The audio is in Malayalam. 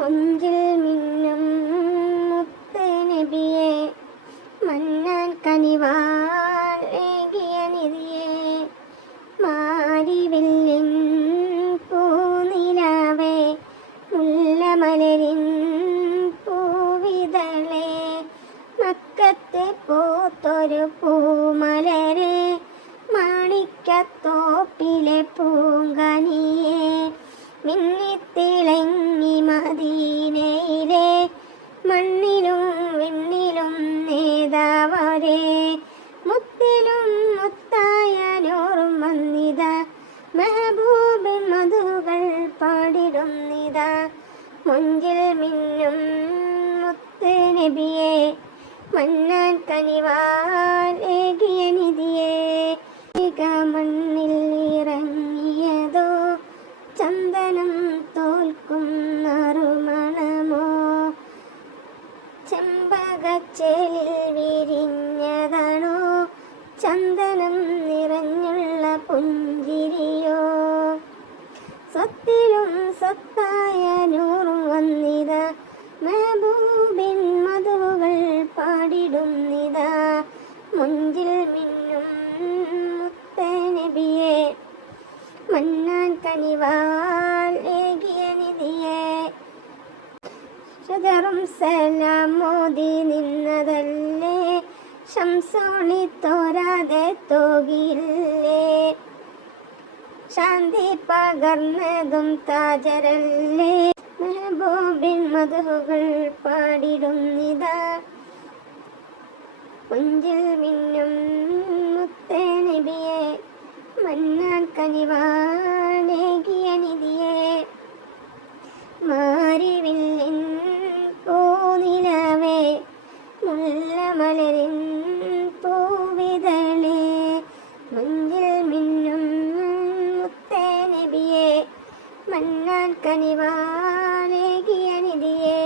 മുഞ്ചിൽ മിന്നും മുത്ത് നബിയെ, മന്നാൻ കനിവാൽ ഏകിയ നിധിയെ, മാരിവില്ലിൻ പൂനിലാവേ, മുല്ലമലരിൻ പൂവിതളേ, മക്കത്തെ പൂത്തൊരു പൂമലരെ, മാണിക്കത്തോപ്പിലെ പൂങ്കനിയെ, മിന്നിത്തിളങ്ങി മദീനയിലെ മണ്ണിലും വിണ്ണിലും നേതാവരെ, മുത്തിലും മുത്തായ നൂറും വന്നിത, മെഹബൂബിൻ മധുകൾ പാടിടുന്നിതാ. മുഞ്ചിൽ മിന്നും മുത്ത് നബിയെ, മന്നാൻ കനിവാൽ ഏകിയ നിധിയെ, മണ്ണിൽ ഇറങ്ങിയതോ ചന്ദനം തോൽക്കും നറുമണമോ, ചെമ്പകച്ചേലിൽ വിരിഞ്ഞതാണോ ചന്ദനം നിറഞ്ഞുള്ള പുഞ്ചിരിയോ, സ്വത്തിലും സ്വത്തായ നൂറും വന്നിത, മെഹബൂബിൻ മധുകൾ പാടിടുന്നിതാ. മുഞ്ചിൽ മിന്നും മുത്ത് നബിയെ, മന്നാൻ കനിവാൽ ഏകിയ നിധിയെ, ഷജറും സലാം മോദി നിന്നതല്ലേ, ശംസോണി തോരാതെ തോകിയില്ലേ, ശാന്തി പകർന്നതും താജരല്ലേ, മെഹബൂബിൻ മധുകൾ പാടിടുന്നിതാ. മുഞ്ചിൽ മിന്നും മുത്ത് നബിയെ, മന്നാൻ കനിവാൽ ഏകിയ നിധിയെ, മാരിവില്ലിൻ പൂനിലാവേ, മുല്ലമലരിൻ പൂവിതളേ, മുഞ്ചിൽ മിന്നും മുത്ത് നബിയെ, മന്നാൻ കനിവാൽ ഏകിയ നിധിയെ.